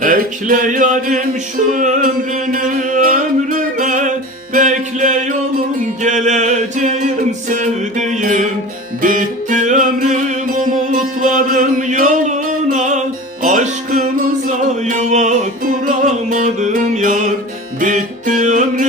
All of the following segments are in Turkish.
Bekle yarim şu ömrünü ömrüme Bekle yolum geleceğim sevdiğim. Bitti ömrüm umutlarım yoluna Aşkımıza yuva kuramadım yar. Bitti ömrüm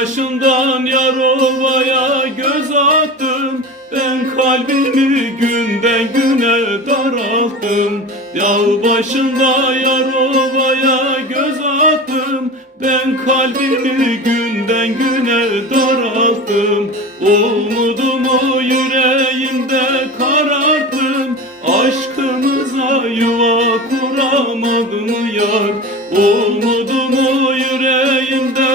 başından yar ovaya göz attım. Ben kalbimi günden güne daralttım. Dağ başında yar ovaya göz attım. Ben kalbimi günden güne daralttım. Umudumu yüreğimde kararttım. Aşkımıza yuva kuramadım yar. Umudumu yüreğimde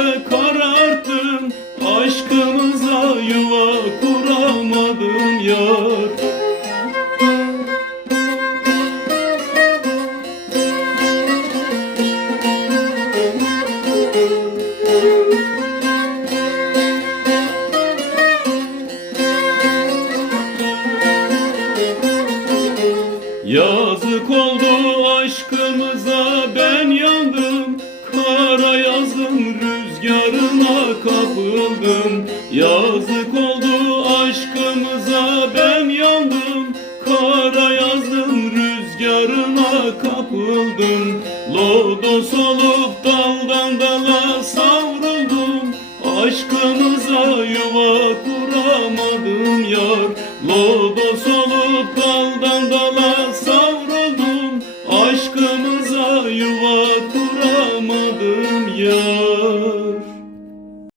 Yazık oldu aşkımıza ben yandım. Kara yazın rüzgarına kapıldım. Yazık oldu aşkımıza ben yandım. Kara yazın rüzgarına kapıldım. Lodos olup daldan dala savruldum Aşkımıza yuva kuramadım yar. Lodos Aklınıza yuva kuramadım ya.